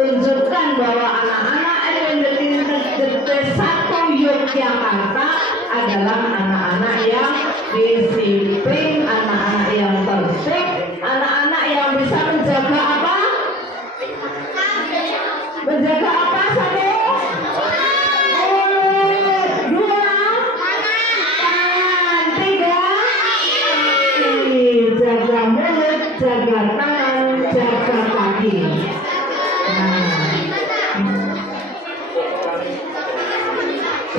tunjukkan bahwa anak-anak SD 1 Yogyakarta adalah anak-anak yang disiplin, anak-anak yang tertib, anak-anak yang bisa menjaga apa? Menjaga apa? Satu, dua, tangan, tiga, jaga mulut, jaga tangan, jaga kaki.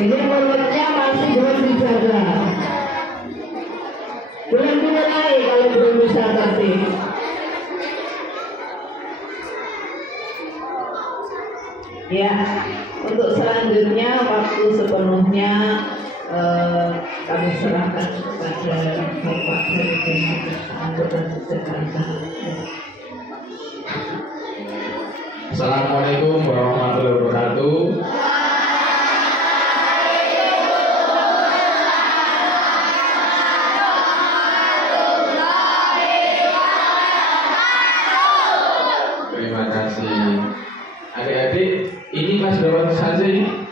Ini mulutnya masih belum dijaga. Belum dimulai kalau belum bisa tertib. Ya, untuk selanjutnya waktu sepenuhnya kami serahkan kepada Bapak Presiden anggota Jakarta. Assalamualaikum warahmatullahi wabarakatuh. Terima kasih. Adik-adik, ini kelas berapa saja ini?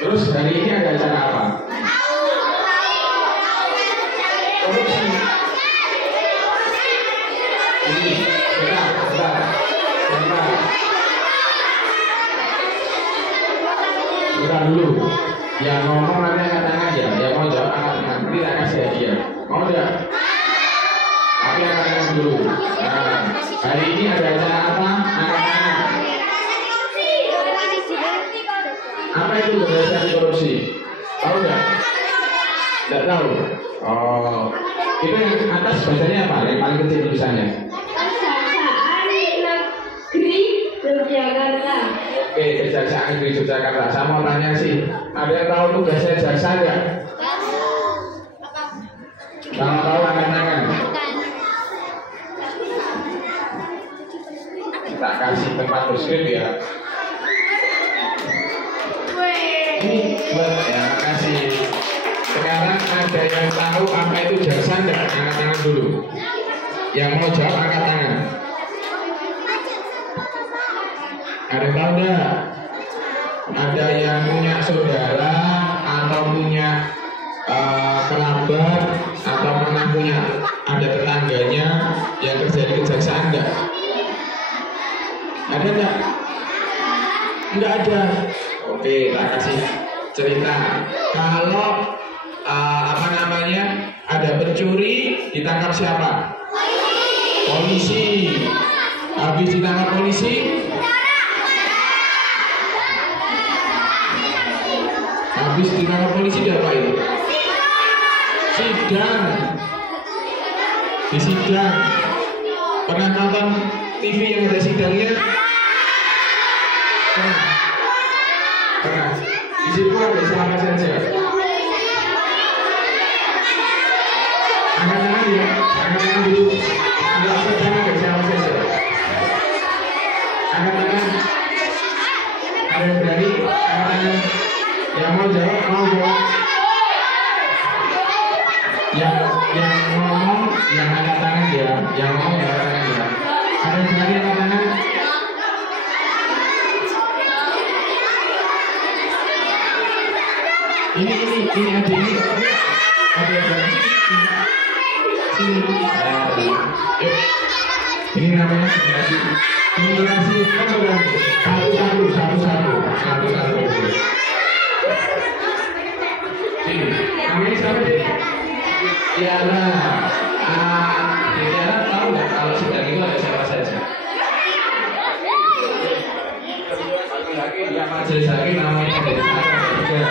Terus hari ini ada acara apa? Korupsi. Ini, bentar. Bentar dulu. Yang ngomong nanti angkat tangan aja. Yang mau jawab angkat tangan. Nanti tak kasih hadiah. Mau tidak? Tapi angkat tangan dulu. Nah, hari ini ada acara apa? Angkat tangan. Apa itu organisasi korupsi? Tahu nggak? Tidak tahu. Oh, itu yang atas bacanya apa? Yang paling kecil tulisannya? Kejaksaan Negeri Yogyakarta. Oke, Kejaksaan Negeri Yogyakarta. Saya mau tanya sih, ada yang tahu tugasnya jaksa nggak? Kalau tahu angkat tangan. Tak kasih tempat berskrip ya. Ya, makasih. Sekarang ada yang tahu apa itu jaksa nggak? Angkat tangan dulu. Yang mau jawab angkat tangan. Ada yang tahu nggak? Ada yang punya saudara atau punya kerabat atau pernah punya ada tetangganya yang kerja di kejaksaan nggak? Ada nggak? Nggak ada. Oke, tak kasih cerita. Kalau ada pencuri, ditangkap siapa? Polisi. Habis ditangkap polisi, diapain? Sidang. Di sidang. Pernah nonton TV yang ada sidangnya? Pernah. Di situ ada siapa saja? Angkat tangan ya, angkat tangan dulu. Enggak angkat tangan ada siapa saja? Angkat tangan. Ada yang berani? Angkat tangan. Yang mau jawab, mau jawab. Yang ngomong, yang angkat tangan ya. Yang ngomong, yang angkat tangan ya. Ada yang berani angkat tangan? Ini ada ini. Ada yang berani. Ini namanya simulasi satu. Sini, namanya siapa sih? Tiara. Tiara tahu nggak kalau sidang itu ada siapa saja? Laki-laki yang majelis hakim namanya ada tiga.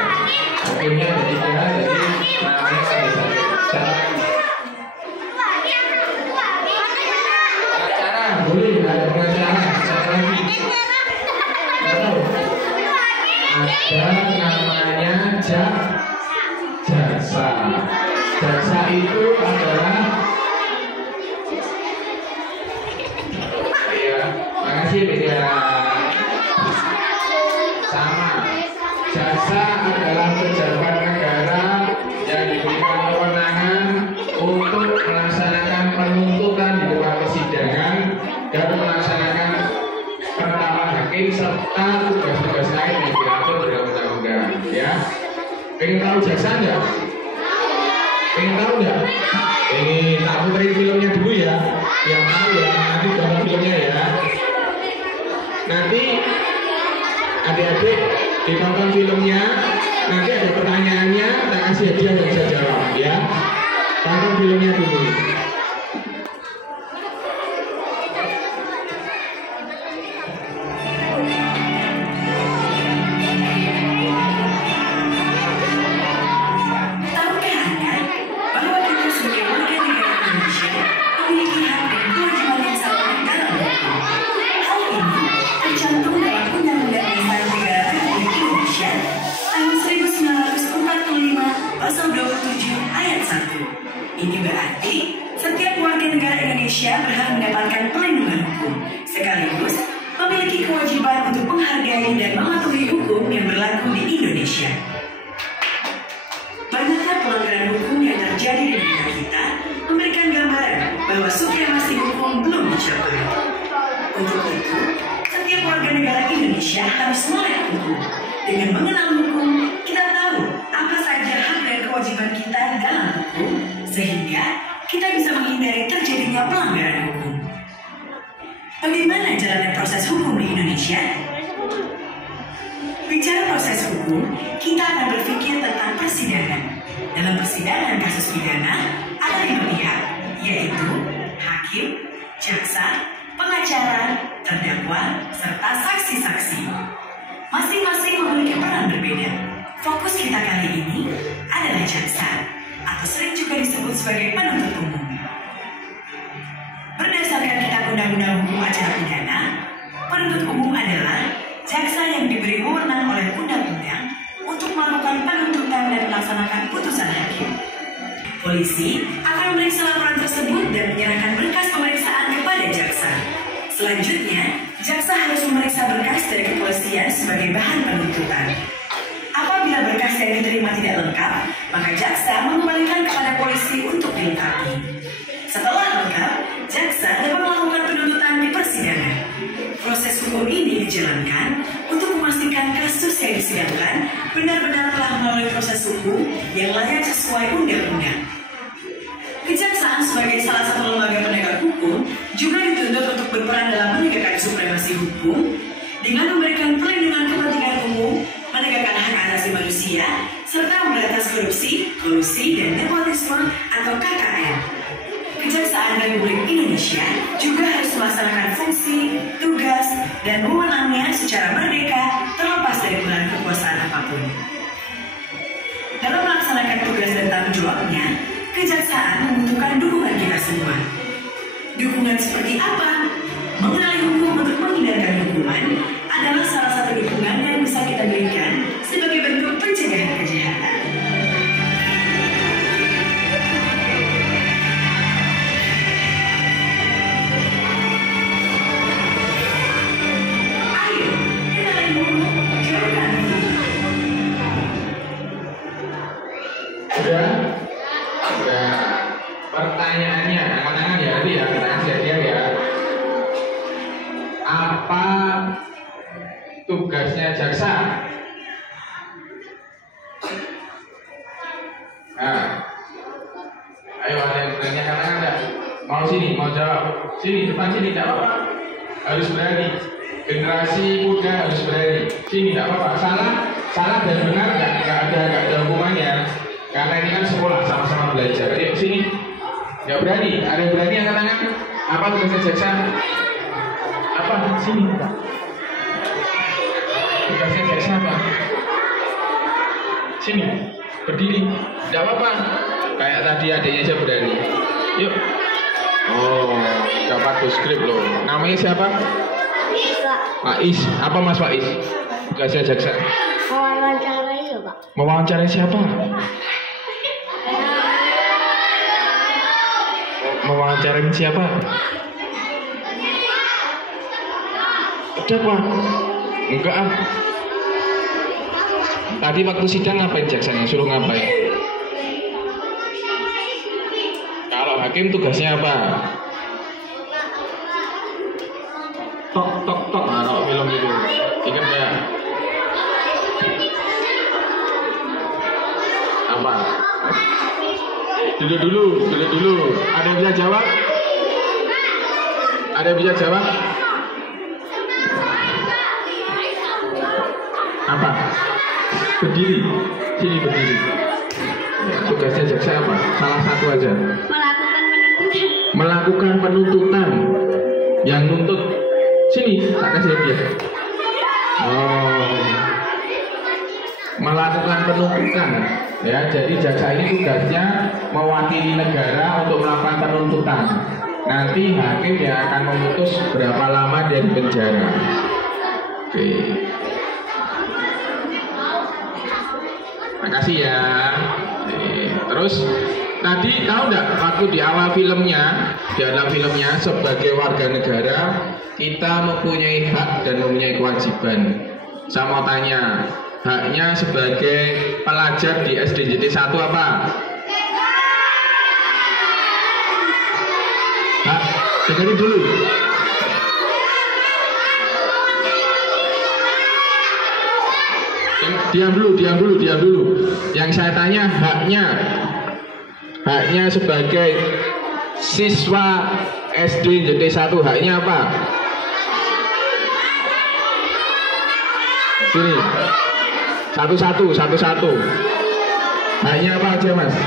Hakimnya ada tiga, jadi namanya majelis hakim. Boleh, ada pengacara. Siapa lagi? Tidak tahu. Ada namanya jaksa. Jaksa itu adalah, ya, makasih ya. Sama. Jaksa adalah pejabat negara yang diberikan kewenangan untuk melaksanakan penuntutan di depan persidangan dan melaksanakan penetapan hakim serta tugas-tugas lain yang diatur dalam undang-undang. Ya, pengen tahu jaksa nggak? Pengen tahu nggak? Ini tak puterin filmnya dulu ya, yang tahu ya, nanti dalam filmnya ya. Nanti adik-adik ditonton filmnya, nanti ada pertanyaannya, tak kasih hadiah yang bisa jawab ya. Tonton filmnya dulu. Pasal 27 ayat 1. Ini berarti setiap warga negara Indonesia berhak mendapatkan perlindungan hukum, sekaligus memiliki kewajiban untuk menghargai dan mematuhi hukum yang berlaku di Indonesia. Banyaknya pelanggaran hukum yang terjadi di negara kita memberikan gambaran bahwa supremasi hukum belum dicapai. Untuk itu, setiap warga negara Indonesia harus melek hukum. Dengan mengenal hukum, kita tahu apa saja hak dan kewajiban kita dalam hukum, sehingga kita bisa menghindari terjadinya pelanggaran hukum. Bagaimana jalannya proses hukum di Indonesia? Bicara proses hukum, kita akan berpikir tentang persidangan. Dalam persidangan kasus pidana, ada 5 pihak, yaitu hakim, jaksa, pengacara, terdakwa, serta saksi-saksi. Masing-masing memiliki peran berbeda. Fokus kita kali ini adalah jaksa, atau sering juga disebut sebagai penuntut umum. Berdasarkan Kitab Undang-Undang Hukum Acara Pidana, penuntut umum adalah jaksa yang diberi wewenang oleh undang-undang untuk melakukan penuntutan dan melaksanakan putusan hakim. Polisi akan memeriksa laporan tersebut dan menyerahkan berkas pemeriksaan kepada jaksa. Selanjutnya, jaksa harus memeriksa berkas dari kepolisian sebagai bahan penuntutan. Apabila berkas yang diterima tidak lengkap, maka jaksa mengembalikan kepada polisi untuk dilengkapi. Setelah lengkap, jaksa dapat melakukan penuntutan di persidangan. Proses hukum ini dijalankan untuk memastikan kasus yang disidangkan benar-benar telah melalui proses hukum yang layak sesuai undang-undang. Kejaksaan sebagai salah satu lembaga penegak hukum juga dituntut untuk berperan dalam menegakkan supremasi hukum dengan memberikan perlindungan kepentingan umum, menegakkan hak asasi manusia, serta memberantas korupsi, kolusi, dan nepotisme atau KKN. Kejaksaan Republik Indonesia juga harus melaksanakan fungsi, tugas, dan wewenangnya secara merdeka terlepas dari pengaruh kekuasaan apapun. Dalam melaksanakan tugas dan tanggung jawabnya, kejaksaan membutuhkan dukungan kita semua. Dukungan seperti apa? Mengenali hukum untuk menghindarkan hukuman adalah salah satu dukungan yang bisa kita berikan sebagai bentuk pencegahan kejahatan. Ayo, kenali hukum, jauhkan hukum. Sudah? Pertanyaannya, angkat-angkat ya nanti ya, kita kasih hadiah ya. Apa tugasnya jaksa? Nah, ayo ada yang berani angkat-angkat enggak? Mau sini, mau jawab? Sini, depan sini, tidak apa-apa. Harus berani. Generasi muda harus berani. Sini, tidak apa-apa. Salah dan benar nggak ada hubungannya. Karena ini kan sekolah, sama-sama belajar. Ayo sini. Nggak berani, ada yang berani angkat tangan? Apa tugasnya jaksa? Apa? Sini. Tugasnya jaksa apa? Sini, berdiri. Nggak apa-apa. Kayak tadi adiknya aja berani. Yuk. Oh, dapat skrip loh. Namanya siapa? Pak Is. Apa Mas Pak Is? Tugasnya jaksa. Mewawancarai ya Pak. Mewawancarai siapa? Mewawancarain siapa? Siapa? Enggak ah. Tadi waktu sidang ngapain jaksanya? Suruh ngapain? Hakim tugasnya apa? Tok tok tok. Nah, kalau film itu ingat nggak? Apa? Duduk dulu. Ada yang bisa jawab? Ada yang bisa jawab? Apa? Berdiri. Sini berdiri. Tugasnya jaksa apa? Salah satu aja. Melakukan penuntutan. Yang nuntut sini, tak kasih dia. Oh. Melakukan penuntutan. Ya, jadi jaksa ini tugasnya mewakili negara untuk melakukan penuntutan. Nanti hakim yang akan memutus berapa lama dia di penjara. Oke. Makasih ya. Terus tadi tahu nggak waktu di awal filmnya, di dalam filmnya sebagai warga negara kita mempunyai hak dan mempunyai kewajiban. Saya mau tanya, haknya sebagai pelajar di SDJT 1 apa? Hak, dengerin dulu. Diam dulu. Yang saya tanya haknya sebagai siswa SDJT 1 haknya apa? Sini. Satu-satu. Haknya apa aja, Mas?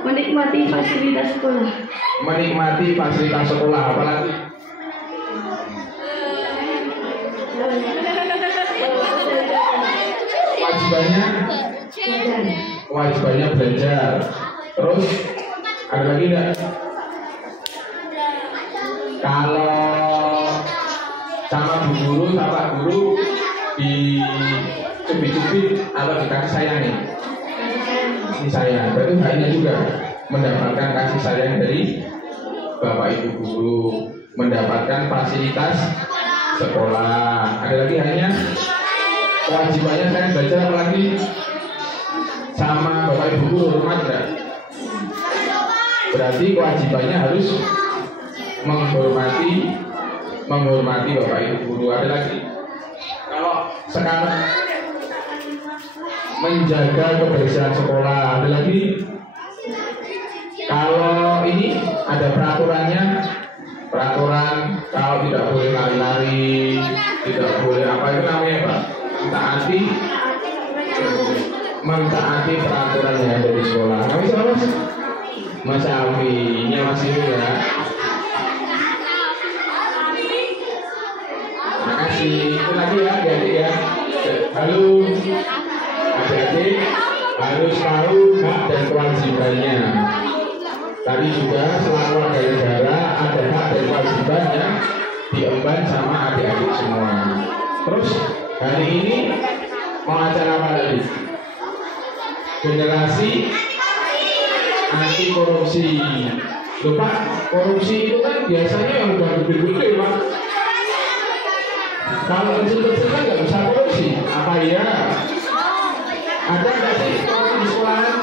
Menikmati fasilitas sekolah. Menikmati fasilitas sekolah, apalagi? Kewajibannya belajar. Terus ada lagi enggak? Kalau sama guru dicubit-cubit atau dikasih sayang nih? Kasih sayang. Berarti haknya juga mendapatkan kasih sayang dari bapak ibu guru, mendapatkan fasilitas sekolah. Ada lagi haknya? Kewajibannya saya belajar apa lagi? Sama bapak ibu guru hormat enggak? Berarti kewajibannya harus menghormati bapak ibu guru. Ada lagi? Kalau sekarang menjaga kebersihan sekolah. Ada lagi? Kalau ini ada peraturannya, peraturan kalau tidak boleh lari-lari, tidak boleh apa itu namanya Pak? Mentaati peraturan yang ada di sekolah. Kami siapa Mas? Mas Alfi, ini masih ya. Makasih. Itu lagi ya, adik-adik ya. Halo, adik-adik harus tahu hak dan kewajibannya. Tadi juga selaku warga negara ada hak dan kewajiban yang diemban sama adik-adik semua. Terus hari ini mau acara apa tadi? Generasi anti korupsi. Lupa, korupsi itu kan biasanya yang udah gede-gede Pak. Kalau kecil-kecil kan nggak bisa korupsi. Apa iya? Ada nggak sih korupsi di sekolahan?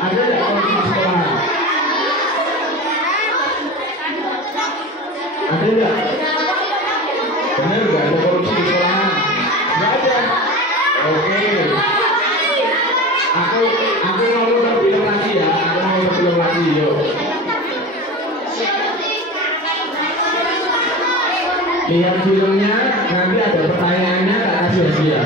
Ada nggak korupsi di sekolahan? Ada nggak? Benar nggak ada korupsi di sekolahan? Nggak ada. Oke. Aku ngomong sebelum lagi ya. Yuk. Lihat filmnya, nanti ada pertanyaannya, tak kasih hadiah.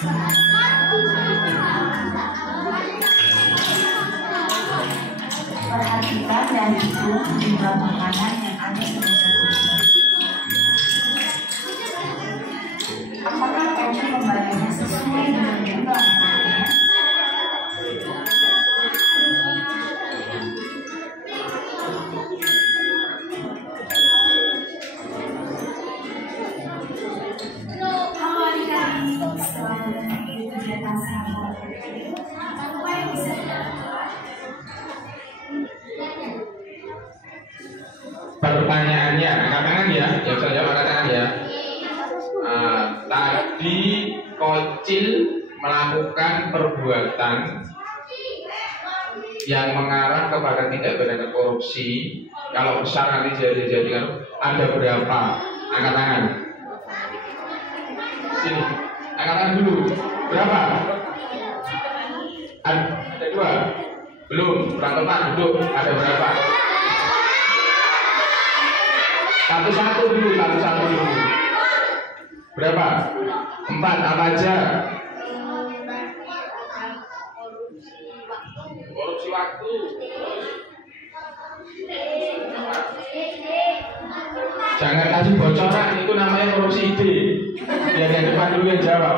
Perhatikan dan hitung jumlah makanan yang ada di meja kursi. Apakah kamu membayarnya sesuai dengan jumlah makanannya? Halo adik-adik, selamat datang di kegiatan sahabat. Apa yang bisa kita lakukan? Pertanyaannya, angkat tangan ya, yang saya jawab angkat tangan ya. Tadi Kocil melakukan perbuatan yang mengarah kepada tindak pidana korupsi. Kalau besar nanti jadikan ada berapa? Angkat tangan. Sini, angkat tangan dulu. Berapa? Ada 2. Belum, kurang tepat. Duduk. Ada berapa? Satu-satu dulu. Berapa? 4. Apa aja? Korupsi waktu. Jangan kasih bocoran, itu namanya korupsi ide. Biar yang depan dulu yang jawab.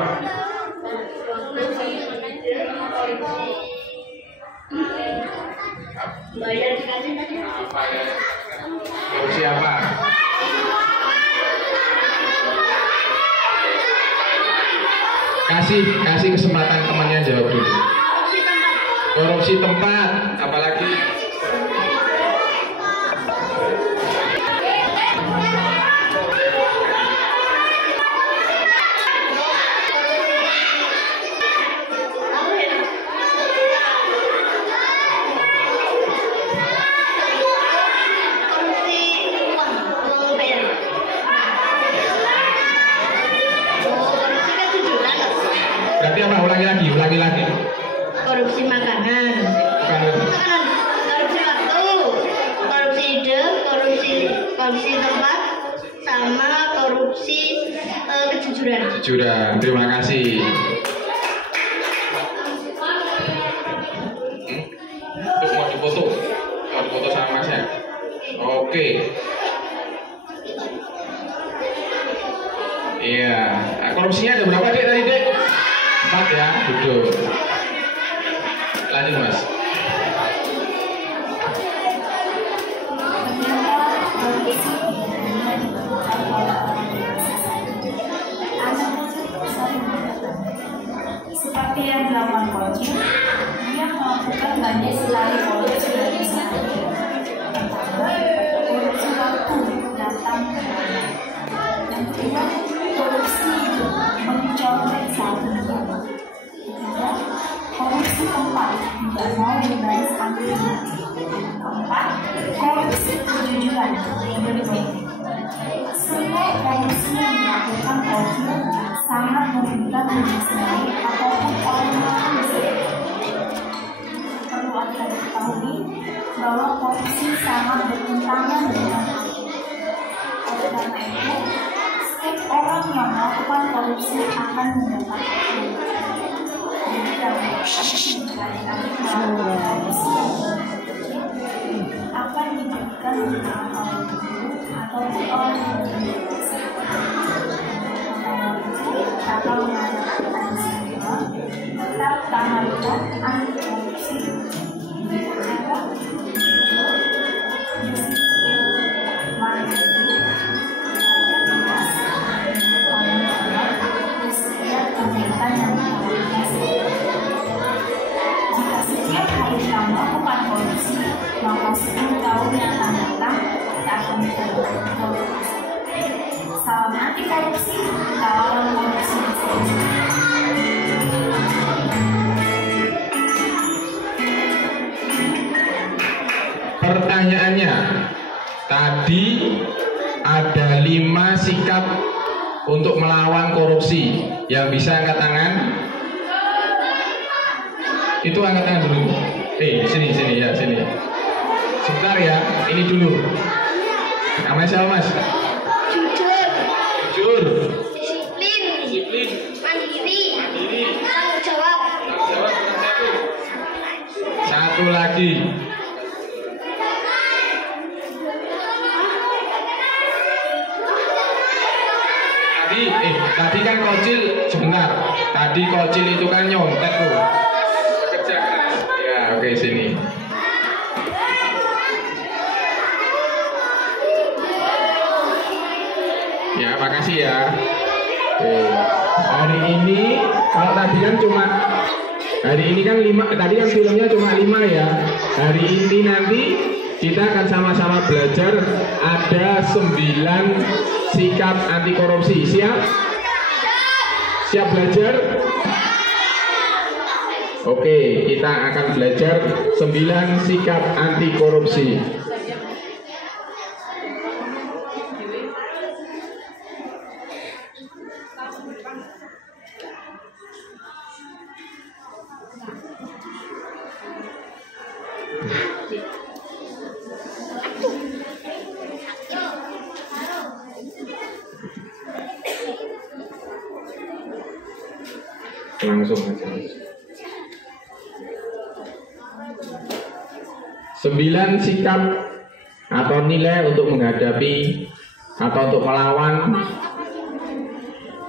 Bayar dikasih tadi. Apa ya? Korupsi apa? Kasih kesempatan temannya jawab dulu. Korupsi tempat, apalagi? Berarti apa? Ulangi lagi. Korupsi makanan. Korupsi waktu, korupsi ide, korupsi tempat, sama korupsi kejujuran. Terima kasih. Terus mau difoto sama Mas ya? Oke. Iya. Nah, korupsinya ada berapa dek tadi dek? 4 ya, duduk. Lanjut Mas. Seperti yang dilakukan Kocil, dia melakukan banyak sekali korupsi dari sana. Korupsi waktu datang. Yang kedua, korupsi mencontek saat ini. Ketiga, korupsi tempat tidak mau dibayar ambil. Keempat, korupsi kejujuran yang berbeda. Semua korupsi yang dilakukan Kocil sangat merugikan diri sendiri ataupun orang lain. Perlu Anda ketahui bahwa korupsi sangat bertentangan dengan hukum. Oleh karena itu, setiap orang yang melakukan korupsi akan mendapat hukuman. Jadi dalam korupsi akan diberikan orang atau orang yang atau mengatakan semua tetap tamatkan anti korupsi atau jika setiap hari kamu melakukan korupsi, maka 10 tahun yang akan datang kita akan melakukan korupsi. Salam anti korupsi, lawan korupsi. Pertanyaannya, tadi ada 5 sikap untuk melawan korupsi. Yang bisa angkat tangan? Itu angkat tangan dulu. Sini ya, sini. Sebentar ya, ini dulu. Namanya siapa Mas? Jujur. Disiplin. Mandiri. Satu lagi. Tadi kan kocil sebentar. Tadi kocil itu kan nyontek tuh. Kerja keras. Ya, oke sini. Ya, makasih ya. Oke. Hari ini kalau tadi kan cuma hari ini kan 5, tadi kan filmnya cuma 5 ya. Hari ini nanti kita akan sama-sama belajar ada 9 sikap anti korupsi. Siap? Siap belajar? Oke, kita akan belajar 9 sikap anti korupsi. Langsung aja. 9 sikap atau nilai untuk menghadapi atau untuk melawan,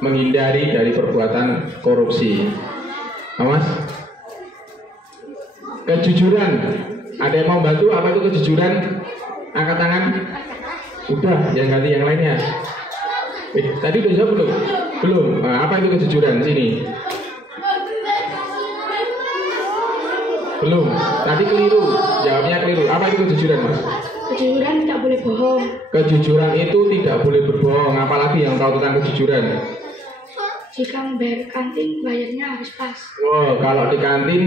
menghindari dari perbuatan korupsi. Mas, kejujuran. Ada yang mau bantu? Apa itu kejujuran? Angkat tangan. Udah, yang ganti yang lainnya. Tadi udah jawab belum? Belum. Nah, apa itu kejujuran? Sini. Belum. Tadi keliru. Jawabnya keliru. Apa itu kejujuran, Mas? Kejujuran tidak boleh bohong. Kejujuran itu tidak boleh berbohong. Apalagi yang tahu tentang kejujuran? Jika membayar kantin, bayarnya harus pas. Wow, kalau di kantin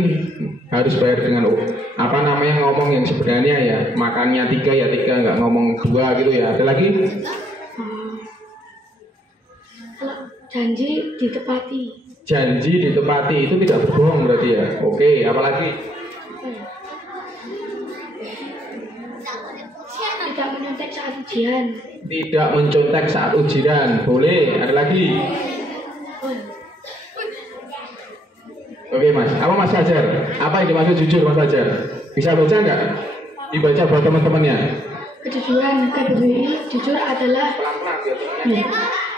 harus bayar dengan apa namanya, ngomong yang sebenarnya ya. Makannya 3 ya 3, nggak ngomong 2 gitu ya. Ada lagi? Janji ditepati. Janji ditepati itu tidak berbohong berarti ya. Oke, apalagi? Tidak menyontek saat ujian. Tidak mencontek saat ujian. Boleh. Ada lagi? Oke Mas, apa Mas Fajar? Apa yang dimaksud jujur Mas Fajar? Bisa baca nggak? Dibaca buat teman-temannya. Kejujuran KBBI, jujur adalah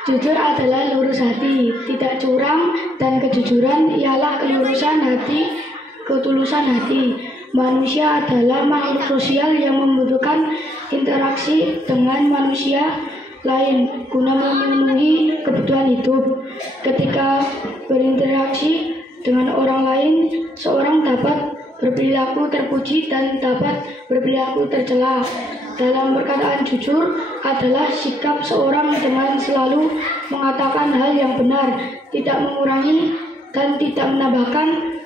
jujur adalah lurus hati, tidak curang, dan kejujuran ialah kelurusan hati, ketulusan hati. Manusia adalah makhluk sosial yang membutuhkan interaksi dengan manusia lain guna memenuhi kebutuhan hidup. Ketika berinteraksi dengan orang lain, seorang dapat berperilaku terpuji dan dapat berperilaku tercela. Dalam perkataan jujur adalah sikap seorang dengan selalu mengatakan hal yang benar, tidak mengurangi dan tidak menambahkan.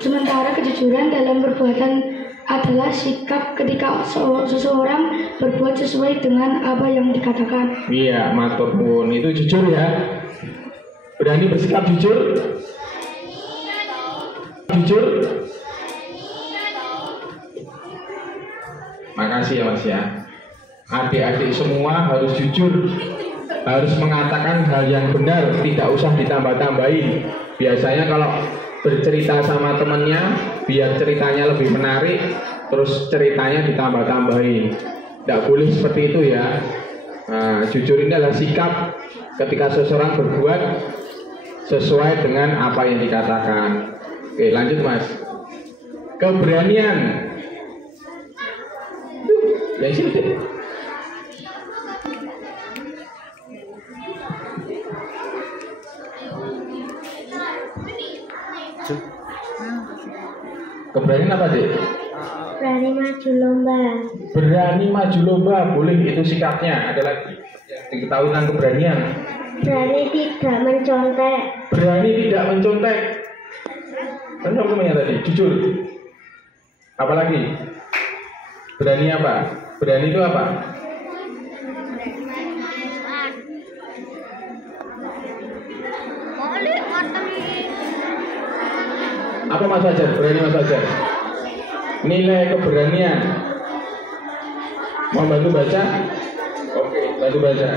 Sementara kejujuran dalam perbuatan adalah sikap ketika seseorang berbuat sesuai dengan apa yang dikatakan. Iya, matur nuwun. Itu jujur ya. Berani bersikap jujur. Jujur. Makasih ya Mas ya. Adik-adik semua harus jujur, harus mengatakan hal yang benar, tidak usah ditambah-tambahin. Biasanya kalau bercerita sama temannya, biar ceritanya lebih menarik, terus ceritanya ditambah-tambahin. Tidak boleh seperti itu ya. Nah, jujur ini adalah sikap ketika seseorang berbuat sesuai dengan apa yang dikatakan. Oke, lanjut Mas. Keberanian. Yang sini. Keberanian apa Dek? Berani maju lomba. Berani maju lomba, boleh, itu sikapnya. Ada lagi yang diketahui tentang keberanian. Berani tidak mencontek. Berani tidak mencontek. Kan apa namanya tadi? Jujur. Apa lagi? Berani apa? Berani itu apa? Apa Mas Fajar? Berani Mas Fajar? Nilai keberanian. Mau bantu baca? Oke, bantu baca.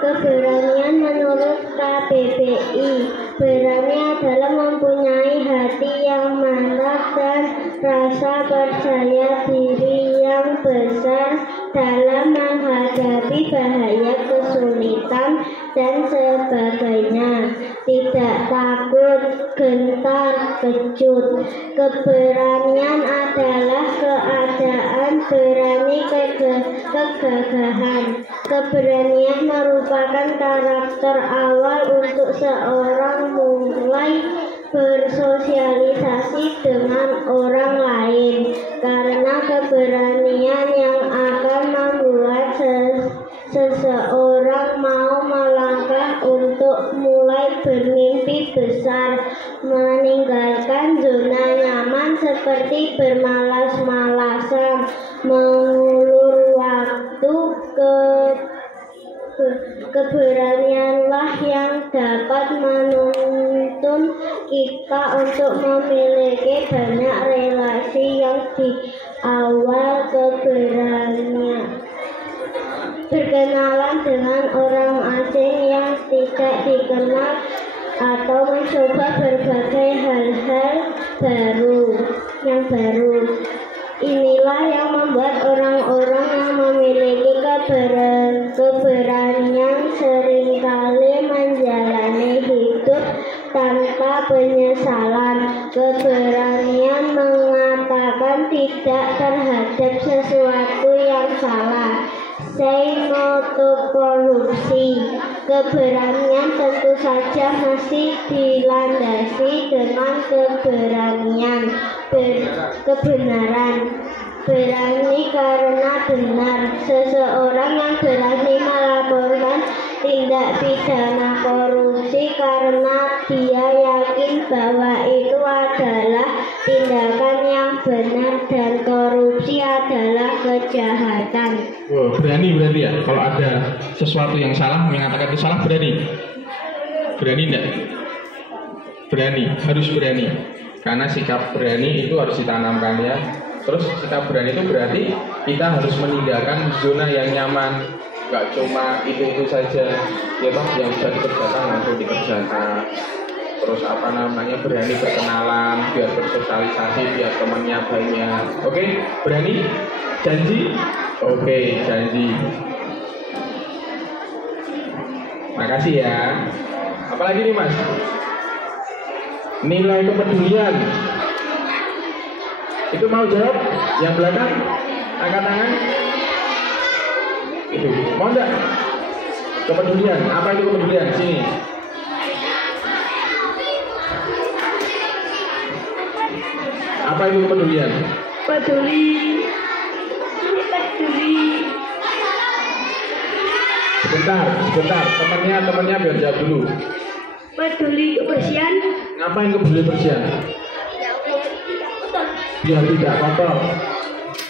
Keberanian menurut KBBI, berani adalah mempunyai hati yang mantap dan rasa percaya diri yang besar dalam menghadapi bahaya, kesulitan, dan sebagainya. Tidak takut, gentar, kecut. Keberanian adalah keadaan berani, kegagahan. Keberanian merupakan karakter awal untuk seorang mulai bersosialisasi dengan orang lain, karena keberanian yang akan membuat seseorang mau melangkah untuk mulai bermimpi besar, meninggalkan zona nyaman seperti bermalas-malasan, mengulur waktu. Keberanianlah yang dapat menuntun kita untuk memiliki banyak relasi yang di awal keberanian. Berkenalan dengan orang asing yang tidak dikenal atau mencoba berbagai hal-hal baru. Inilah yang membuat orang-orang yang memiliki keberanian seringkali menjalani hidup tanpa penyesalan. Keberanian mengatakan tidak terhadap sesuatu yang salah. Say no to korupsi. Keberanian tentu saja masih dilandasi dengan kebenaran. Berani karena benar. Seseorang yang berani melaporkan tindak pidana korupsi karena dia yakin bahwa itu adalah tindakan yang benar dan korupsi adalah kejahatan. Wow, berani berarti ya. Kalau ada sesuatu yang salah, mengatakan itu salah, berani. Berani enggak? Berani, harus berani. Karena sikap berani itu harus ditanamkan ya. Terus sikap berani itu berarti kita harus meninggalkan zona yang nyaman. Gak cuma itu saja ya toh, yang bisa dikerjakan langsung dikerjakan. Terus berani berkenalan, biar bersosialisasi, biar temannya banyak. Oke, berani? Janji? Oke, janji. Makasih ya. Apalagi nih Mas? Nilai kepedulian. Itu mau jawab? Yang belakang? Angkat tangan. Itu, mau enggak? Kepedulian, apa itu kepedulian? Sini. Apa itu kepedulian? Peduli. Sebentar. Temannya biar jawab dulu. Peduli kebersihan. Ngapain peduli kebersihan? Biar tidak kotor.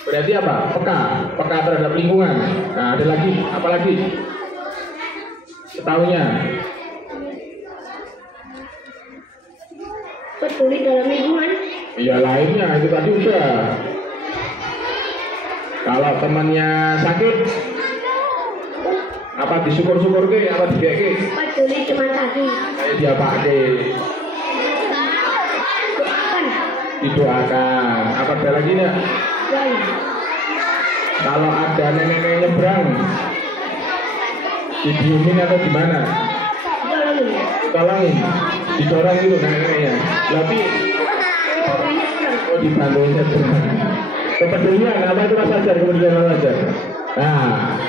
Berarti apa? Peka terhadap lingkungan. Nah, ada lagi, apa lagi? Setahunya. Peduli dalam lingkungan. Iya, lainnya itu tadi udah. Kalau temannya sakit, apa disyukur-syukur ke, apa dibeke? Peduli teman kaki. Kayak dia pakai. Didoakan. Apa ada lagi enggak? Kalau ada nenek nyebrang, didiemin atau gimana? Tolongin, didorong itu neneknya. Tapi dibantu nyebrang. Kepedulian, apa itu Mas Ajar? Kepedulian Mas Ajar. Nah,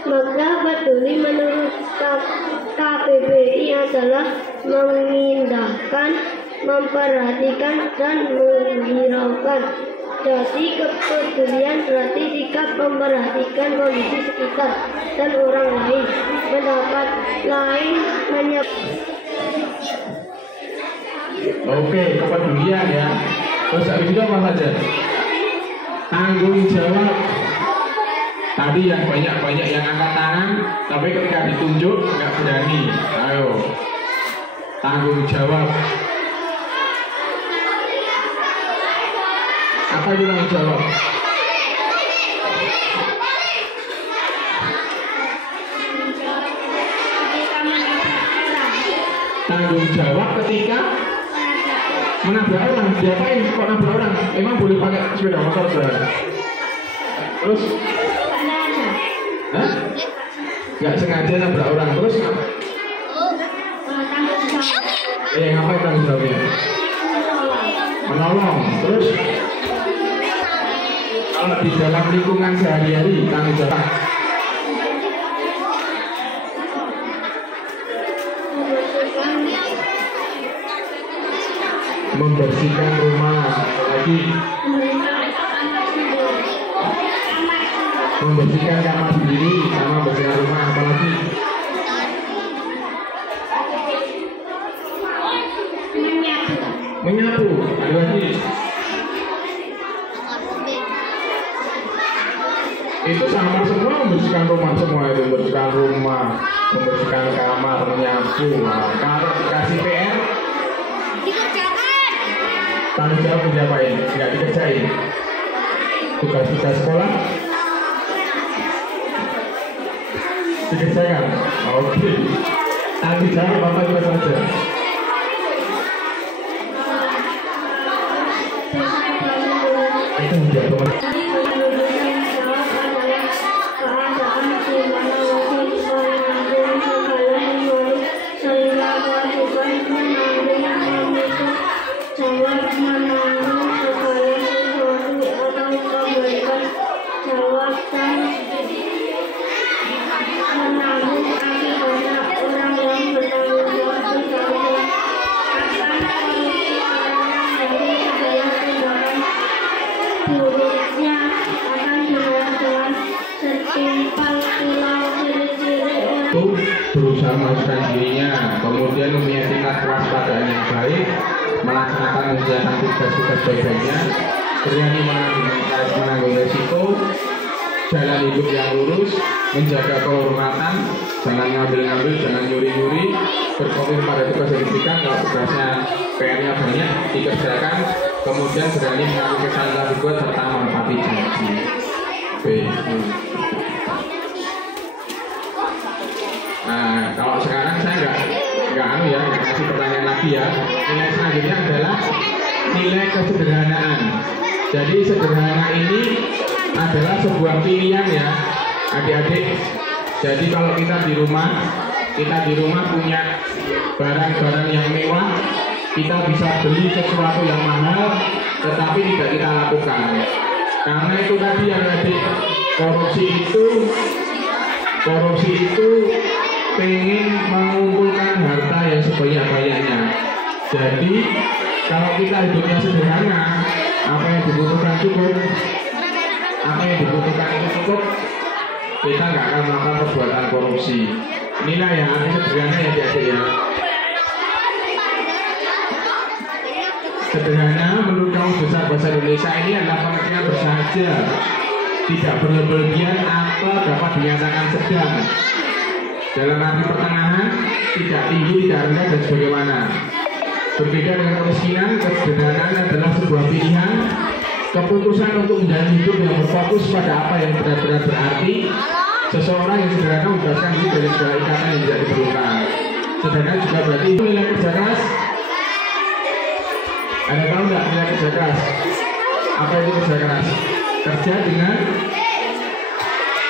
Maka peduli menurut KBBI adalah mengindahkan, memperhatikan, dan menghiraukan. Jadi kepedulian berarti sikap memperhatikan kondisi sekitar dan orang lain, pendapat lain, oke, kepedulian ya. Terus habis itu apa saja? Tanggung jawab. Tadi yang banyak yang angkat tangan, tapi ketika ditunjuk nggak berani. Ayo, tanggung jawab. Apa itu tanggung jawab? bertanggung jawab ketika menabrak orang. Diapain kok nabrak orang? Emang boleh pakai sepeda motor saudara? Terus? Hah? Nggak sengaja nabrak orang terus? Ngapain tanggung jawabnya? Menolong. Terus? Kalau di dalam lingkungan sehari-hari tanggung jawab membersihkan rumah, lagi membersihkan kamar sendiri sama membersihkan rumah, apalagi menyapu, ada lagi itu sama semua, membersihkan rumah semua itu, membersihkan rumah, membersihkan kamar, menyapu. Nah, kalau dikasih PR tanggung jawab diapain? Nggak dikerjain. Tugas-tugas sekolah dikerjakan. Oke. Tanggung jawab apa itu saja? Itu tidak teman. Berusaha memajukan dirinya, kemudian mempunyai tingkat kewaspadaan yang baik, melaksanakan mengerjakan tugas-tugas baik-baiknya, berani menanggung resiko, jalan hidup yang lurus, menjaga kehormatan, jangan ngambil-ngambil, jangan nyuri-nyuri, berfokus pada tugas yang diberikan. Kalau tugasnya PR-nya banyak dikerjakan, kemudian berani mengambil kesalahan berbuat serta menepati janji. Nah, kalau sekarang saya nggak kasih pertanyaan lagi ya. Nilai selanjutnya adalah nilai kesederhanaan. Jadi sederhana ini adalah sebuah pilihan ya, adik-adik. Jadi kalau kita di rumah punya barang-barang yang mewah, kita bisa beli sesuatu yang mahal, tetapi tidak kita lakukan. Karena itu tadi yang adik, korupsi itu pengen mengumpulkan harta yang sebanyak-banyaknya. Jadi kalau kita hidupnya sederhana, apa yang dibutuhkan cukup, kita nggak akan melakukan perbuatan korupsi. Inilah yang arti sederhana ya adik-adik ya. Sederhana menurut Kamus Besar Bahasa Indonesia ini adalah pengertian bersahaja, tidak berlebihan atau dapat dinyatakan sedang. Dalam arti pertengahan, tidak tinggi, tidak rendah, dan sebagaimana. Berbeda dengan kemiskinan, kesederhanaan adalah sebuah pilihan, keputusan untuk menjalani hidup yang berfokus pada apa yang benar-benar berarti. Seseorang yang sederhana membebaskan diri dari segala ikatan yang tidak diperlukan. Sederhana juga berarti nilai kerja keras. Ada tahu nggak nilai kerja keras? Apa itu kerja keras? Kerja dengan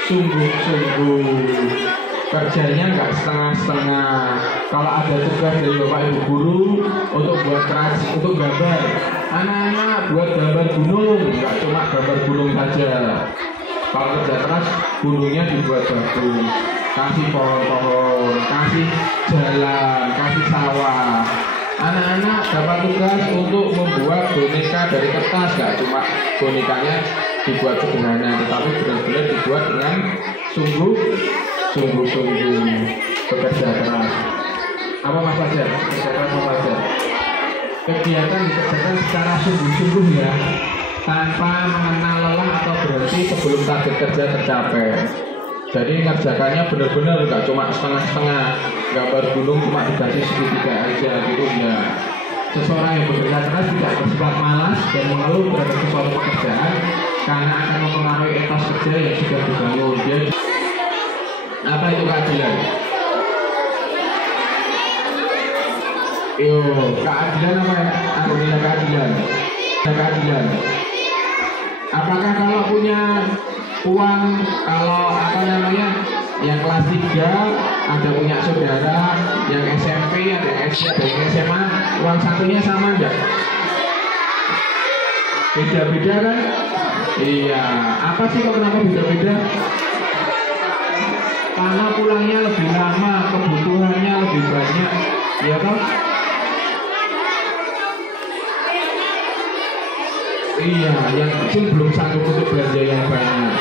sungguh-sungguh. Kerjanya nggak setengah-setengah. Kalau ada tugas dari bapak ibu guru untuk buat keras, untuk gambar, anak-anak buat gambar gunung, nggak cuma gambar gunung saja. Kalau kerja keras, gunungnya dibuat bagus, kasih pohon-pohon, kasih jalan, kasih sawah. Anak-anak dapat tugas untuk membuat boneka dari kertas, nggak cuma bonekanya dibuat sederhana, tetapi benar-benar dibuat dengan sungguh bekerja keras. Apa Mas Fajar? Bekerja keras Mas Fajar. Kegiatan dikerjakan secara sungguh-sungguh ya, tanpa mengenal lelah atau berhenti sebelum target kerja tercapai. Jadi ngerjakannya benar-benar, nggak cuma setengah-setengah, gambar gunung cuma dikasih segitiga aja gitu ya. Seseorang yang bekerja keras tidak bersifat malas dan mengeluh terhadap sesuatu pekerjaan karena akan mempengaruhi etos kerja yang sudah dibangun. Dia apa itu keadilan? Yo, keadilan apa ya? Aku bilang keadilan. Keadilan. Apakah kalau punya uang, kalau apa namanya, yang kelas 3 ada punya saudara, yang SMP ada yang SD, ada yang SMA, uang satunya sama enggak? Beda-beda kan? Iya. Apa sih kok kenapa beda-beda? Karena pulangnya lebih lama, kebutuhannya lebih banyak, ya kan? Iya, yang kecil belum sanggup untuk belanja yang banyak.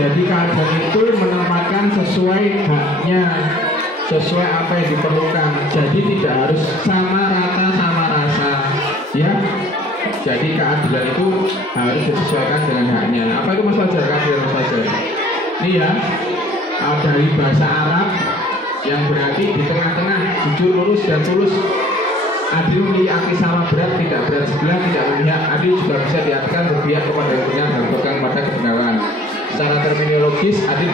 Jadi keadaan itu menempatkan sesuai haknya, sesuai apa yang diperlukan. Jadi tidak harus sama rata sama rasa, ya. Jadi keadilan itu harus disesuaikan dengan haknya. Apa itu Mas Fajar? Keadilan Mas Fajar. Ini ya, dari bahasa Arab yang berarti di tengah-tengah, jujur, lurus dan tulus. Adil memiliki sama berat, tidak berat sebelah, tidak memihak. Adil juga bisa diartikan berpihak kepada yang benar dan berpegang pada kebenaran. Secara terminologis, adil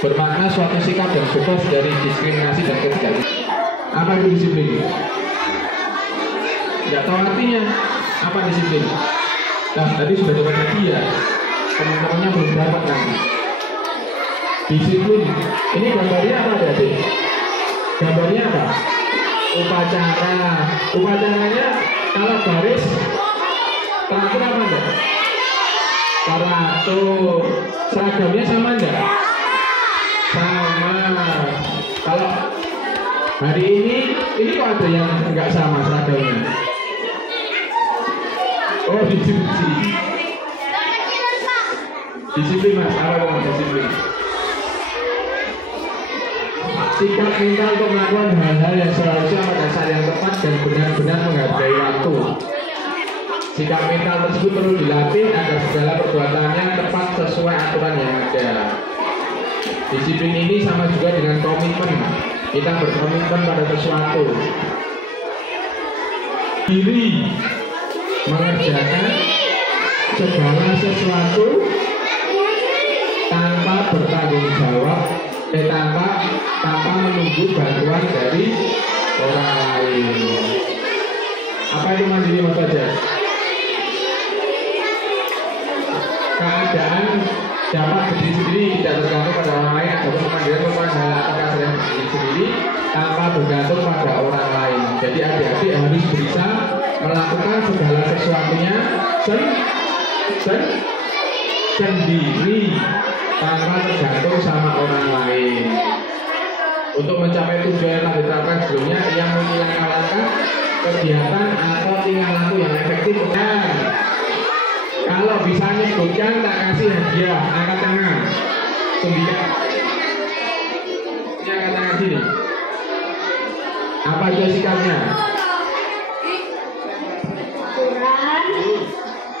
bermakna suatu sikap dan bebas dari diskriminasi dan ketidakadilan. Apa itu disiplin? Tidak tahu artinya. Apa disiplin? Nah, tadi sudah dapat hadiah. Teman-temannya belum dapat nanti. Disiplin. Ini gambarnya apa adik? Gambarnya apa? Upacara. Upacaranya kalau baris teratur apa enggak? Teratur. Seragamnya sama enggak? Sama. Kalau hari ini kok ada yang enggak sama seragamnya? Oh, disiplin. Disiplin Mas, apa Mas disiplin? Sikap mental untuk melakukan hal-hal yang seharusnya pada saat yang tepat dan benar-benar menghargai waktu. Sikap mental tersebut perlu dilatih agar segala perbuatannya tepat sesuai aturan yang ada. Disiplin ini sama juga dengan komitmen. Kita berkomitmen pada sesuatu. Diri mengerjakan segala sesuatu tanpa bertanggung jawab, tanpa menunggu bantuan dari orang lain. Apa itu mandiri Mas Fajar? Keadaan dapat berdiri sendiri, tidak tergantung pada orang lain, ataupun kemandirian merupakan hal atau keadaan berdiri sendiri tanpa bergantung pada orang lain. Jadi adik-adik harus bisa melakukan segala sesuatunya sendiri tanpa tergantung sama orang lain. Untuk mencapai tujuan yang telah ditetapkan sebelumnya, ia menyelenggarakan kegiatan atau tingkah laku yang efektif. Dan kalau bisa nyebutkan, tak kasih hadiah. Angkat tangan. 9. Ini angkat tangan sini. Apa itu sikapnya? Aturan,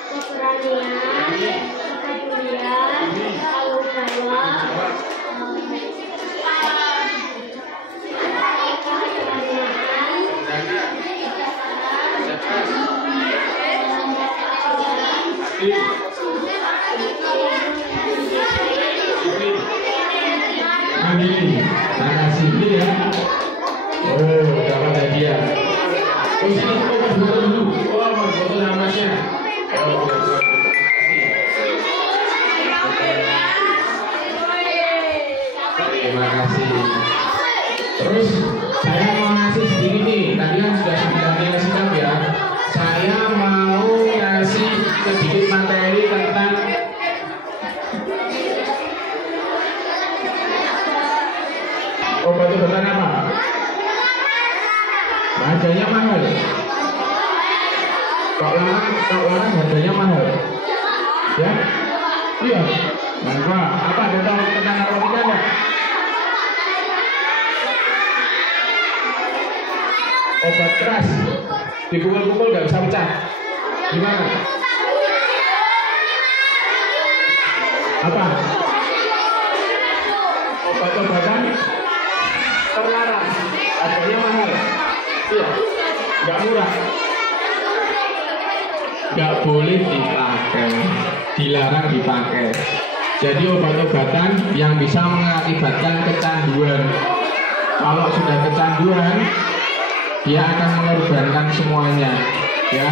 keberanian, kepedulian, tanggung jawab, Amin. Terima kasih ya. Oh, dapat hadiah. Terus ini foto dulu. Oh, foto namanya. Oh, terima kasih. Terus saya mau ngasih sedikit nih. Tadi kan sudah 9 sikap ya. Saya mau ngasih sedikit materi tentang obat-obatan apa? Harganya mahal. Kok larang harganya mahal? Ya? Iya. Nah, apa ada tahu tentang narkotika enggak? Obat keras dipukul-pukul nggak bisa pecah. Gimana? Apa? Obat-obatan terlarang, harganya mahal. Iya, nggak murah. Nggak boleh dipakai, dilarang dipakai. Jadi obat-obatan yang bisa mengakibatkan kecanduan. Kalau sudah kecanduan, dia akan mengorbankan semuanya. Ya,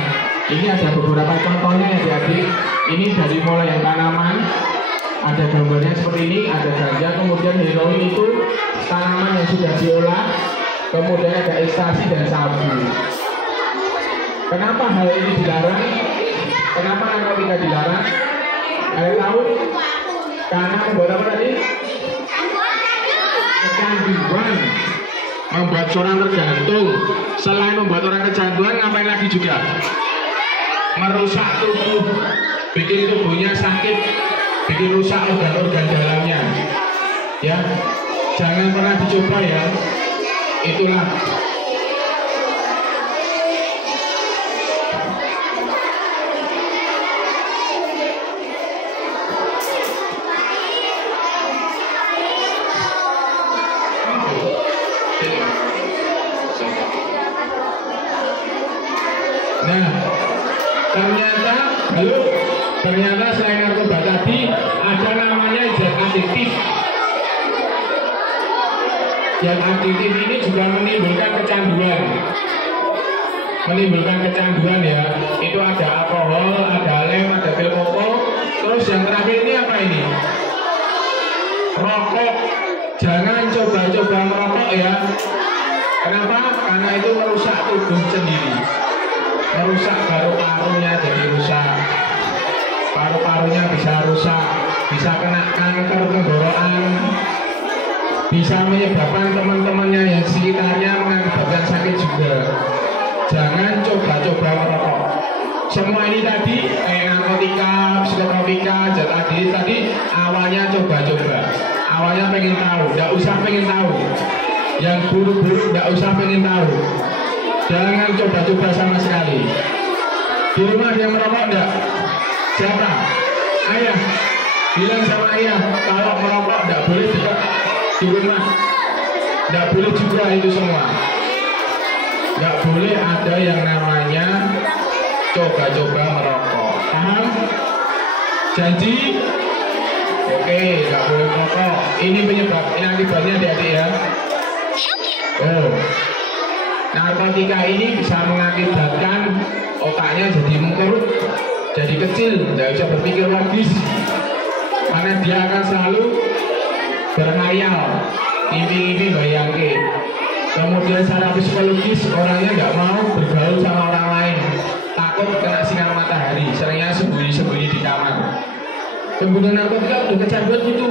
ini ada beberapa contohnya ya adik. Ini dari mulai yang tanaman, ada gambarnya seperti ini, ada ganja, kemudian heroin itu tanaman yang sudah diolah, kemudian ada ekstasi dan sabu. Kenapa hal ini dilarang? Kenapa narkotika dilarang? Kalian tahu? Karena membuat apa tadi? Kecanduan, membuat seorang tergantung. Selain membuat orang kecanduan, ngapain lagi juga? Merusak tubuh, bikin tubuhnya sakit, bikin rusak organ-organ dalamnya. Ya, jangan pernah dicoba ya. Itulah. Nah, ternyata selain narkoba tadi ada namanya zat adiktif. Zat adiktif ini juga menimbulkan kecanduan. Ya. Itu ada alkohol, ada lem, ada pil koko. Terus yang terakhir ini apa ini? Rokok. Jangan coba-coba merokok ya. Kenapa? Karena itu merusak tubuh sendiri. Merusak paru-parunya jadi rusak. Paru-parunya bisa rusak, bisa kena kanker tenggorokan, bisa menyebabkan teman-temannya yang sekitarnya mengakibatkan sakit juga. Jangan coba-coba merokok. Semua ini tadi kayak narkotika, psikotropika, zat adiktif tadi awalnya coba-coba. Awalnya pengen tahu, tidak usah pengen tahu. Yang buruk-buruk tidak usah pengen tahu. Jangan coba-coba sama sekali. Di rumah dia merokok enggak? Siapa? Ayah. Bilang sama ayah, kalau merokok enggak boleh juga di rumah. Enggak boleh juga itu semua. Enggak boleh ada yang namanya coba-coba merokok. Paham? Janji? Oke, enggak boleh merokok. Ini penyebab, ini akibatnya adik-adik ya. Oh. Narkotika ini bisa mengakibatkan otaknya jadi mengkerut, jadi kecil, tidak bisa berpikir logis, karena dia akan selalu berkhayal, mimpi-mimpi bayangke. Kemudian secara psikologis orangnya nggak mau bergaul sama orang lain, takut kena sinar matahari, seringnya sembunyi-sembunyi di kamar. Pengguna narkotika udah kecanduan gitu,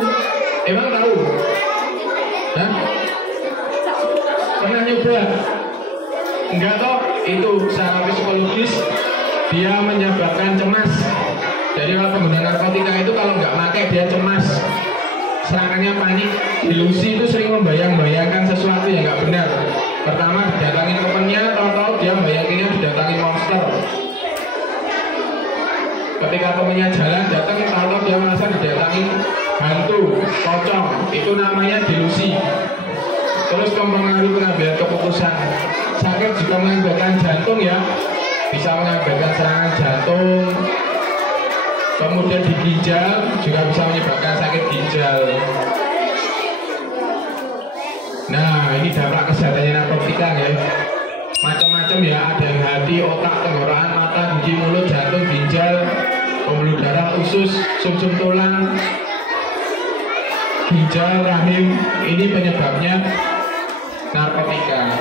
emang tahu? Hah? Pernah nyoba? Enggak toh, itu secara psikologis dia menyebabkan cemas. Jadi kalau pengguna narkotika itu kalau nggak pakai dia cemas, serangannya panik, delusi, itu sering membayang-bayangkan sesuatu yang nggak benar. Pertama didatangin temennya, tahu-tahu dia bayanginnya didatangin monster. Ketika temennya jalan datang, tahu-tahu dia merasa didatangin hantu, pocong, itu namanya delusi. Terus mempengaruhi pengambilan keputusan. Sakit juga mengakibatkan jantung ya, bisa mengakibatkan serangan jantung. Kemudian di ginjal juga bisa menyebabkan sakit ginjal. Nah, ini dampak kesehatannya narkotika ya. Macam-macam ya, ada yang hati, otak, tenggorokan, mata, gigi, mulut, jantung, ginjal, pembuluh darah, usus, sumsum tulang, ginjal, rahim. Ini penyebabnya narkotika.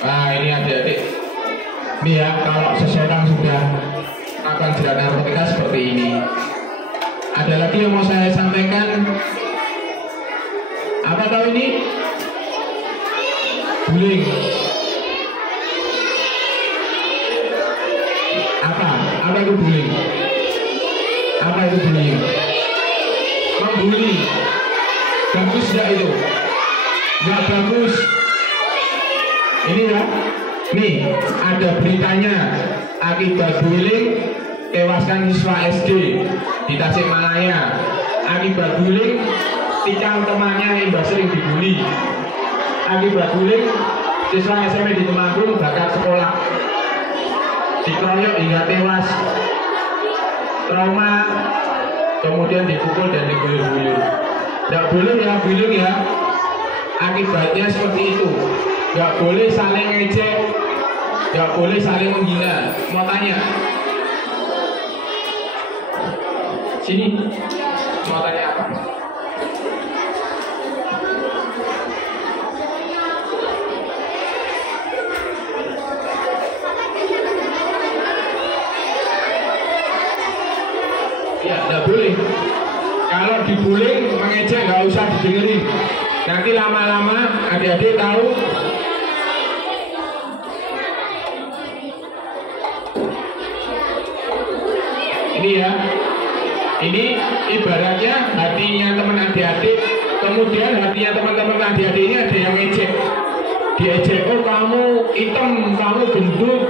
Nah, ini adik-adik. Ini ya, kalau seseorang sudah akan jerat narkotika seperti ini. Ada lagi yang mau saya sampaikan. Apa tahu ini? Bullying. Apa itu bullying? Apa itu bullying? Membuli. Bagus tidak itu? Nggak bagus. Ini ya, nih ada beritanya, akibat bullying tewaskan siswa SD di Tasikmalaya. Akibat bullying, tikam temannya yang sering dibully. Akibat bullying, siswa SMP di Temanggung bakal sekolah, dikeroyok hingga tewas, trauma, kemudian dipukul dan diguyur-guyur. Tidak boleh ya bullying ya. Akibatnya seperti itu. nggak boleh saling ngejek, nggak boleh saling menghina. Mau tanya? Sini, mau tanya apa? Ya, nggak boleh. Kalau dibullying, mengejek nggak usah didengerin. Nanti lama-lama adik-adik tahu. Ini ya, ini ibaratnya hatinya teman adik-adik, kemudian hatinya teman-teman adik-adik ini ada yang ngejek. Diejek, oh kamu hitam, kamu gendut,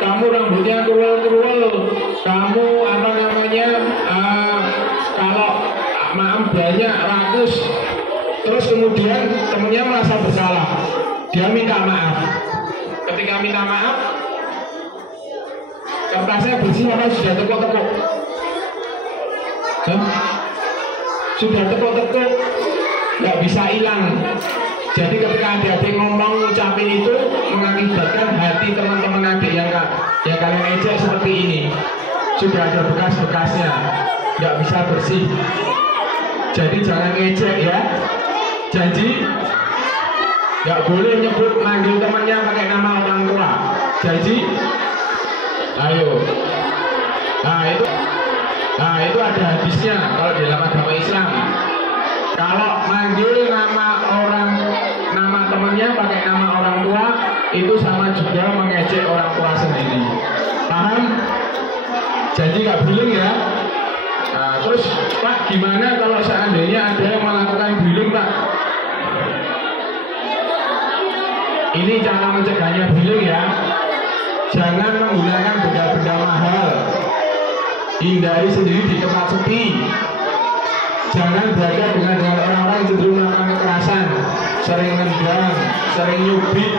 kamu rambutnya kerual-kerual, kamu apa namanya, kalau maaf banyak rakus. Terus kemudian temennya merasa bersalah, dia minta maaf. Ketika minta maaf, kertasnya bersih apa sudah tekuk-tekuk? Sudah tekuk-tekuk, nggak bisa hilang. Jadi ketika adik-adik ngomong ngucapin itu mengakibatkan hati teman-teman adik yang kalian ejek seperti ini sudah ada bekas-bekasnya, nggak bisa bersih. Jadi jangan ngejek ya. Janji nggak boleh nyebut manggil temannya pakai nama orang tua. Janji. Ayo. Nah itu ada hadisnya kalau di dalam agama Islam. Kalau manggil nama temannya pakai nama orang tua itu sama juga mengejek orang tua sendiri. Paham? Janji nggak bullying ya. Nah, terus Pak gimana kalau seandainya ada yang melakukan bullying Pak? Ini cara mencegahnya bullying ya. Jangan menggunakan benda-benda mahal. Hindari sendiri di tempat sepi. Jangan berada dengan orang-orang yang cenderung melakukan kekerasan, sering nendang, sering nyubit,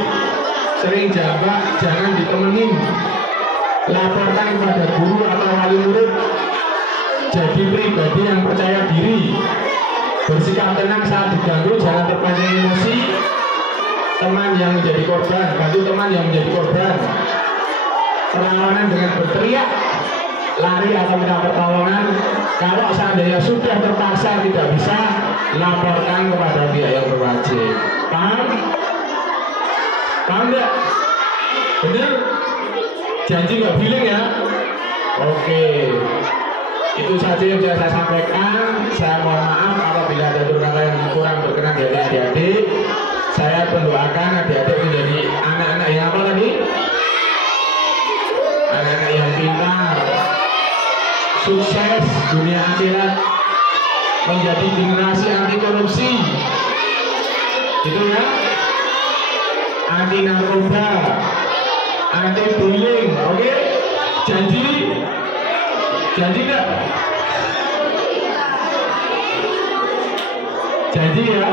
sering jambak. Jangan ditemenin. Laporkan kepada guru atau wali murid. Jadi pribadi yang percaya diri. Bersikap tenang saat diganggu, jangan terpancing emosi. Teman yang menjadi korban, bantu teman yang menjadi korban. Perlawanan dengan berteriak, lari atau minta pertolongan. Kalau seandainya sudah terpaksa tidak bisa, laporkan kepada pihak yang berwajib. Paham? Paham nggak? Bener? Janji nggak bullying ya? Oke. Itu saja yang bisa saya sampaikan. Saya mohon maaf apabila ada kata yang kurang berkenan dari adik-adik. Saya mendoakan adik-adik menjadi anak-anak yang apa tadi? Anak-anak yang pintar, sukses dunia akhirat, menjadi generasi anti korupsi, gitu ya, anti narkoba, anti bullying, oke? Janji nggak? Janji ya.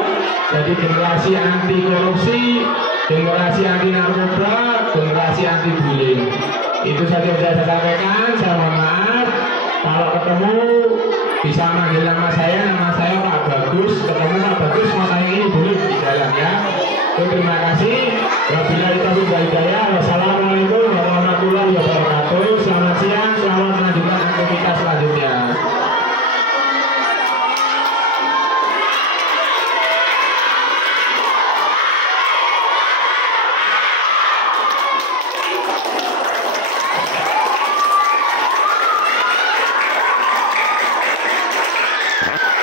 Jadi generasi anti korupsi, generasi anti narkoba, generasi anti bullying. Itu saja yang saya sampaikan. Saya mohon maaf. Kalau ketemu bisa manggil nama saya Pak Bagus. Ketemu Pak Bagus mau tanya ini boleh di dalam ya. Terima kasih. Wabillahi taufiq wal hidayah. Wassalamualaikum warahmatullahi wabarakatuh. Selamat siang. Selamat melanjutkan aktivitas selanjutnya.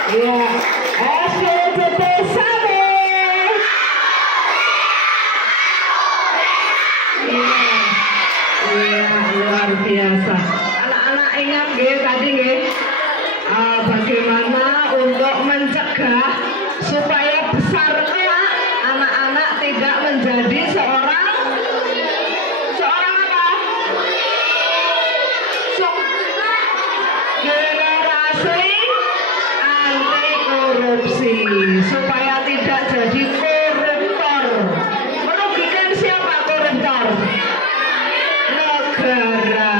Iya, SDGT Same. Iya, luar biasa. Anak-anak ingat nggih tadi nggih, bagaimana untuk mencegah supaya besar kelak anak-anak tidak menjadi seorang apa? Generasi anti korupsi, supaya tidak jadi koruptor. Merugikan siapa koruptor? Negara.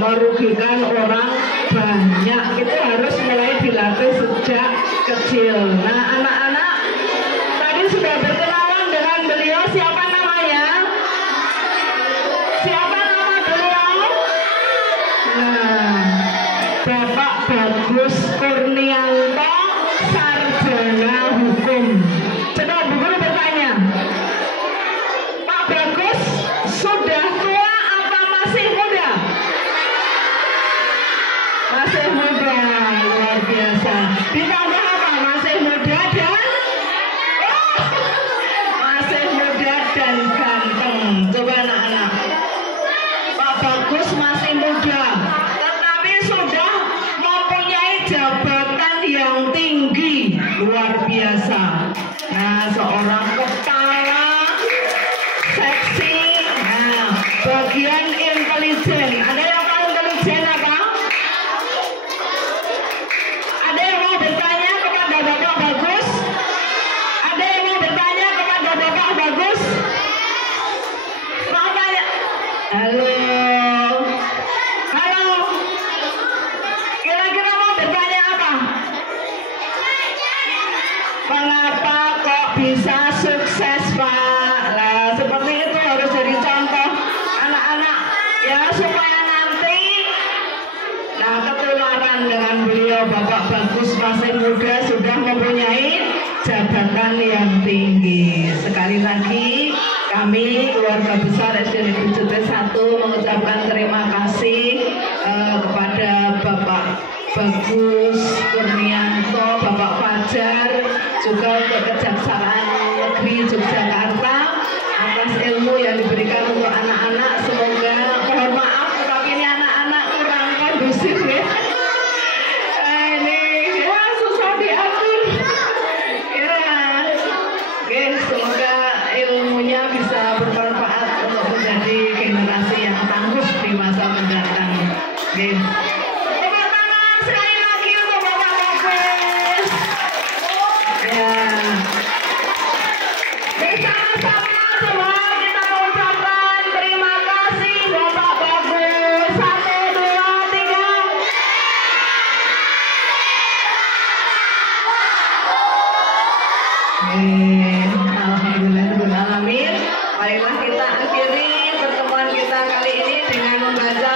Merugikan orang banyak. Itu harus mulai dilatih sejak kecil. Nah, anak-anak tadi sudah berkenalan dengan beliau. Siapa namanya? Bagus masih muda, tetapi sudah mempunyai jabatan yang tinggi, luar biasa. Nah, seorang kepala seksi, nah, bagian intelijen. Ada yang tahu intelijen apa? Ada yang mau bertanya kepada Bapak Bagus? Ada yang mau bertanya kepada Bapak Bagus? Mau tanya? Halo. Halo. Kira-kira mau bertanya apa? Mengapa kok bisa sukses, Pak? Nah, seperti itu harus jadi contoh anak-anak ya, supaya nanti nah ketularan dengan beliau. Bapak Bagus masih muda sudah mempunyai jabatan yang tinggi. Sekali lagi kami keluarga besar SD Negeri Jute 1 mengucapkan terima kasih kepada Bapak Bagus Kurnianto, Bapak Fajar, juga untuk Kejaksaan Negeri Yogyakarta atas ilmu yang diberikan untuk anak-anak. Semoga, mohon maaf tetapi ini anak-anak kurang kondusif ya. Ini ya susah diatur ya. Oke, semoga ilmunya bisa bermanfaat untuk menjadi generasi yang tangguh di masa mendatang. Oke. Tepuk tangan sekali lagi untuk Bapak Bagus. Ya. Bersama-sama semua kita mengucapkan terima kasih Bapak Bagus. 1, 2, 3. Alhamdulillah. Marilah kita akhiri pertemuan kita kali ini dengan membaca